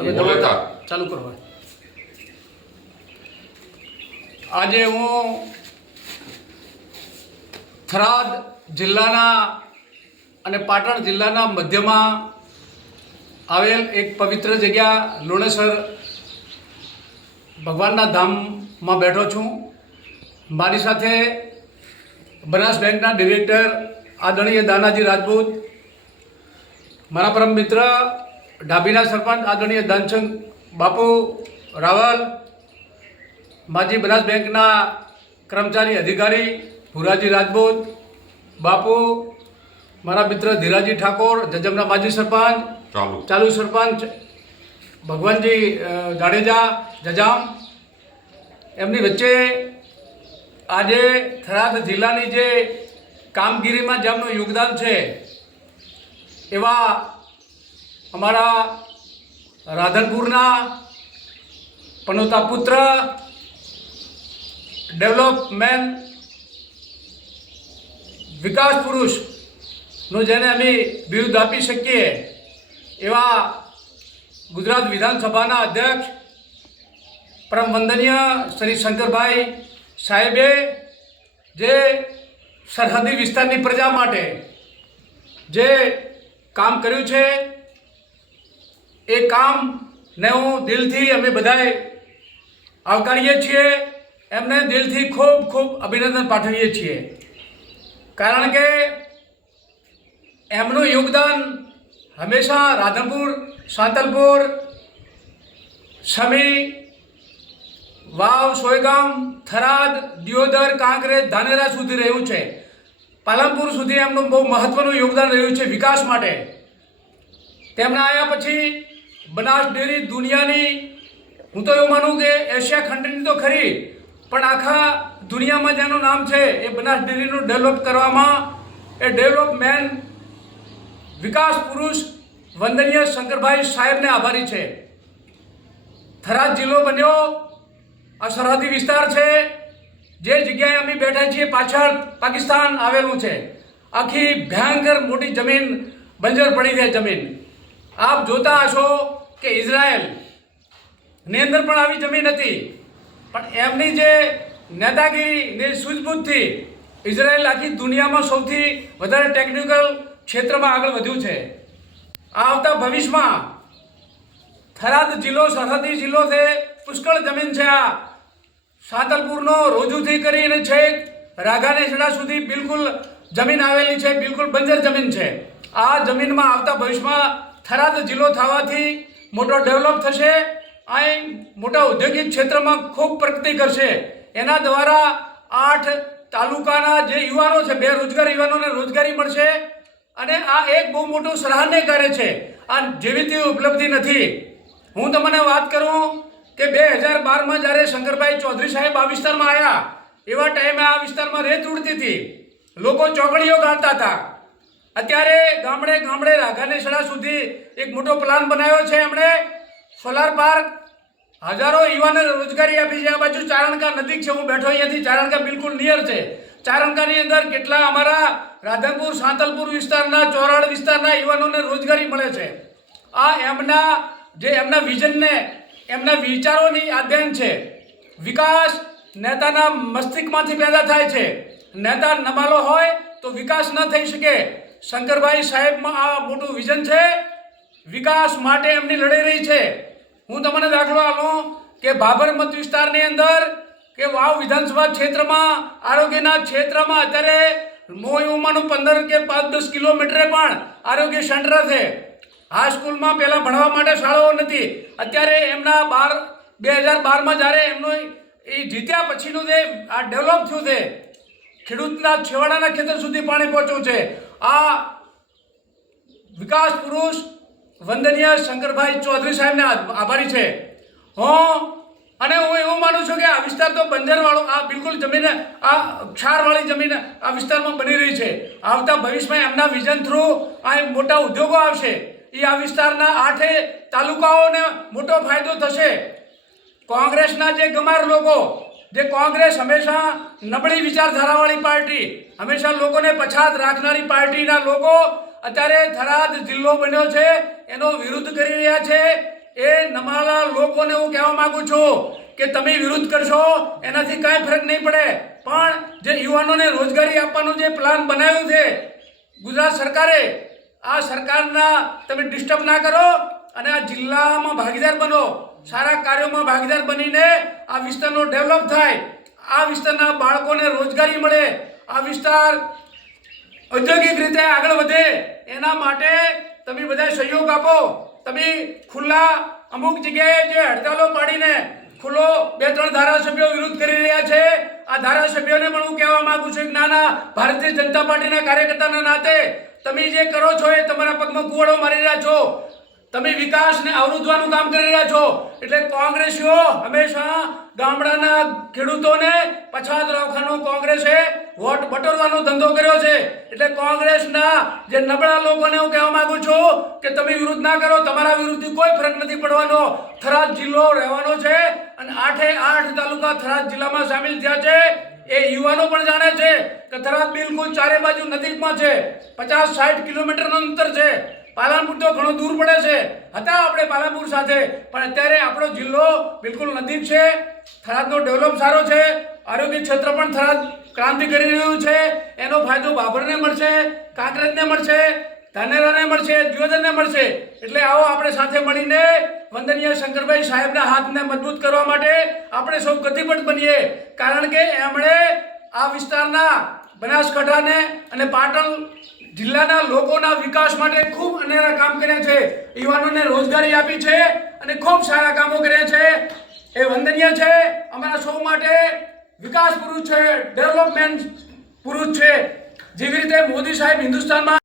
તમે ચાલુ કરો આજે હું થરાદ જિલ્લાના અને પાટણ જિલ્લાના મધ્યમાં આવેલ એક પવિત્ર જગ્યા લુણેસર ભગવાનના ધામમાં બેઠો છું. મારી સાથે બનાસ બેંકના ડિરેક્ટર આદરણીય દાનાજી રાજપૂત મારા પરમ મિત્ર ડાભીના સરપંચ આદરણીય ધનચંદ બાપુ રાવલ માજી બનાસ બેંકના કર્મચારી અધિકારી ભુરાજી રાજપૂત બાપુ મારા મિત્ર ધીરાજી ઠાકોર જજમના માજી સરપંચ ચાલુ. ચાલુ સરપંચ ભગવાનજી જાડેજા જજામ એમની વચ્ચે આજે થરાદ જિલ્લાની જે કામગીરીમાં જેમનું યોગદાન છે એવા અમારા રાધનપુરના પનોતા પુત્ર, ડેવલપમેન્ટ વિકાસ પુરુષનું જેને અમે બિરુદ આપી શકીએ એવા ગુજરાત વિધાનસભાના અધ્યક્ષ પરમ વંદનીય શ્રી શંકરભાઈ સાહેબે જે સરહદી વિસ્તારની પ્રજા માટે જે કામ કર્યું છે એ કામને હું દિલથી અમે બધાએ આવકારીએ છીએ. એમને દિલથી ખૂબ ખૂબ અભિનંદન પાઠવીએ છીએ. કારણ કે એમનું યોગદાન હંમેશા રાધનપુર, સાંતલપુર, સમી, વાવ, સોયગામ, થરાદ, દિયોદર, કાંકરેજ, ધાનેરા સુધી રહ્યું છે. પાલનપુર સુધી એમનું બહુ મહત્વનું યોગદાન રહ્યું છે વિકાસ માટે. તેમના આવ્યા પછી બનાસ ડેરી દુનિયાની, હું તો એવું માનું કે એશિયા ખંડની તો ખરી, પણ આખા દુનિયામાં જેનું નામ છે એ બનાસ ડેરીનું ડેવલપ કરવામાં. એ ડેવલપમેન્ટ વિકાસ પુરુષ વંદનીય શંકરભાઈ સાહેબને આભારી છે. થરાદ જિલ્લો બન્યો, આ સરહદી વિસ્તાર છે, જે જગ્યાએ અમે બેઠા છીએ પાછળ પાકિસ્તાન આવેલું છે. આખી ભયંકર મોટી જમીન, બંજર પડી છે જમીન. આપ જોતા હશો કે ઇઝરાયલની અંદર પણ આવી જમીન હતી. પણ એમની જે નેતાગીરી ને સૂઝબૂઝથી ઇઝરાયલ આખી દુનિયામાં સૌથી વધારે ટેકનિકલ ક્ષેત્રમાં આગળ વધ્યું છે. આવતા ભવિષ્યમાં થરાદ જિલ્લો, સરહદી જિલ્લો છે, પુષ્કળ જમીન છે આ. સાતલપુરનો રોજુથી કરીને છેક રાઘાનેસડા સુધી બિલકુલ જમીન આવેલી છે, બિલકુલ બંજર જમીન છે. આ જમીનમાં આવતા ભવિષ્યમાં થરાદ જિલ્લો થવાથી મોટો ડેવલપ થશે. અહીં મોટા ઔદ્યોગિક ક્ષેત્રમાં ખૂબ પ્રગતિ કરશે. એના દ્વારા આઠ તાલુકાના જે યુવાનો છે, બેરોજગાર યુવાનોને રોજગારી મળશે અને આ એક બહુ મોટું સરાહનીય કાર્ય છે. આ જેવી તેવી ઉપલબ્ધિ નથી. હું તમને વાત કરું કે બે હજાર બારમાં જ્યારે શંકરભાઈ ચૌધરી સાહેબ આ વિસ્તારમાં આવ્યા, એવા ટાઈમે આ વિસ્તારમાં રેત ઉડતી હતી. લોકો ચોકડીઓ ગાળતા હતા. અત્યારે ગામડે ગામડે રાઘાનેસડા સુધી એક મોટો પ્લાન બનાવ્યો છે એમણે. સોલાર પાર્ક, હજારો યુવાનોને રોજગારી આપી છે. આ બાજુ ચારણકા નજીક છે. હું બેઠો અહીંયાથી, ચારણકા બિલકુલ નિયર છે. ચારણકાની અંદર કેટલા અમારા રાધનપુર, સાંતલપુર વિસ્તારના, ચોરાડ વિસ્તારના યુવાનોને રોજગારી મળે છે. આ એમના, જે એમના વિઝનને, એમના વિચારોની અધ્યયન છે. વિકાસ નેતાના મસ્તિષ્કમાંથી પેદા થાય છે. નેતા નમાલો હોય તો વિકાસ ન થઈ શકે. શંકરભાઈ સાહેબમાં આ મોટું વિઝન છે, વિકાસ માટે એમની લડાઈ રહી છે. હું તમને દાખલો આપું કે ભાભર મત વિસ્તારની અંદર કે વાવ વિધાનસભા ક્ષેત્રમાં, આરોગ્યના ક્ષેત્રમાં અત્યારે મોયુમાનું પંદર કે પાંચ દસ કિલોમીટરે પણ આરોગ્ય સેન્ટર છે. હાઈસ્કૂલમાં પહેલાં ભણવા માટે શાળાઓ નથી. અત્યારે એમના બાર, બે હજાર બારમાં જ્યારે એમનું એ જીત્યા પછીનું જે આ ડેવલપ થયું છે, ખેડૂતના છેવાડાના ખેતર સુધી પાણી પહોંચ્યું છે. આ વિકાસ પુરુષ વંદનીય શંકરભાઈ ચૌધરી સાહેબને આભારી છે. હું અને હું એવું માનું છું કે આ વિસ્તાર તો બંજરવાળો આ બિલકુલ જમીન, આ ક્ષારવાળી જમીન આ વિસ્તારમાં બની રહી છે. આવતા ભવિષ્યમાં એમના વિઝન થ્રુ આ મોટા ઉદ્યોગો આવશે. એ આ વિસ્તારના આઠે તાલુકાઓને મોટો ફાયદો થશે. કોંગ્રેસના જે ગમાર લોકો જે કોંગ્રેસ હંમેશા નબળી વિચારધારાવાળી પાર્ટી, હંમેશા લોકોને પછાત રાખનારી પાર્ટીના લોકો અત્યારે થરાદ જિલ્લો બન્યો છે, એનો વિરુદ્ધ કરી રહ્યા છે. એ નમાલા લોકોને હું કહેવા માગું છું કે તમે વિરુદ્ધ કરશો, એનાથી કાંઈ ફરક નહીં પડે. પણ જે યુવાનોને રોજગારી આપવાનો જે પ્લાન બનાવ્યો છે, ગુજરાત સરકારે, આ સરકારના તમે ડિસ્ટર્બ ના કરો અને આ જિલ્લામાં ભાગીદાર બનો. સારા કાર્યોમાં ભાગીદાર બનીને આ વિસ્તારનો ડેવલપ થાય. આ વિસ્તારના બાળકોને રોજગારી મળે. આ વિસ્તાર ઔદ્યોગિક રીતે આગળ વધે. એના માટે તમે બધા સહયોગ આપો. તમે ખુલ્લા અમુક જગ્યાએ જે હડતાલો પાડીને ખુલ્લો બે ત્રણ ધારાસભ્યો વિરોધ કરી રહ્યા છે, આ ધારાસભ્યોને પણ હું કહેવા માંગુ છું કે ના ભારતીય જનતા પાર્ટીના કાર્યકર્તાના નાતે તમે જે કરો છો એ તમારા પગમાં કુવાડો મારી રહ્યા છો. તમે વિકાસને અવરોધવાનું કામ કરી રહ્યા છો. એટલે કોંગ્રેસીઓ હંમેશા ગામડાના ખેડૂતોને પછાત રાખવાનો કોંગ્રેસે વોટ બટોરવાનો ધંધો કર્યો છે. એટલે કોંગ્રેસના જે નબળા લોકોને હું કહેવા માંગુ છું કે તમે વિરુદ્ધ ના કરો, તમારા વિરુદ્ધથી કોઈ ફરક નથી પડવાનો. થરાદ જિલ્લો રહેવાનો છે અને આઠે આઠ તાલુકા થરાદ જિલ્લામાં સામેલ થયા છે. એ યુવાનો પણ જાણે છે કે થરાદ બિલકુલ ચારે બાજુ નજીકમાં છે. પચાસ સાઠ કિલોમીટરનું અંતર છે. પાલનપુર તો ઘણો દૂર પડે છે. હતા આપણે પાલનપુર સાથે. પણ અત્યારે આપણો જિલ્લો બિલકુલ નજીક છે. થરાદનો ડેવલપ સારો છે. આરોગ્ય ક્ષેત્ર પણ થરાદ ક્રાંતિ કરી રહ્યું છે. એનો ફાયદો બાભરને મળશે, કાંકરેજને મળશે, ધાનેરાને મળશે દ્યોદરને મળશે. એટલે આવો આપણે સાથે મળીને વંદનીય શંકરભાઈ સાહેબના હાથને મજબૂત કરવા માટે આપણે સૌ ગતિબદ્ધ બનીએ. કારણ કે એમણે આ વિસ્તારના બનાસકાંઠાને અને પાટણ જિલ્લાના લોકોના વિકાસ માટે ખૂબ અનેરા કામ કર્યા છે. યુવાનોને રોજગારી આપી છે અને ખૂબ સારા કામો કર્યા છે. એ વંદનીય છે. અમારા સૌ માટે વિકાસ પુરુષ છે, ડેવલપમેન્ટ પુરુષ છે. જેવી રીતે મોદી સાહેબ હિન્દુસ્તાનમાં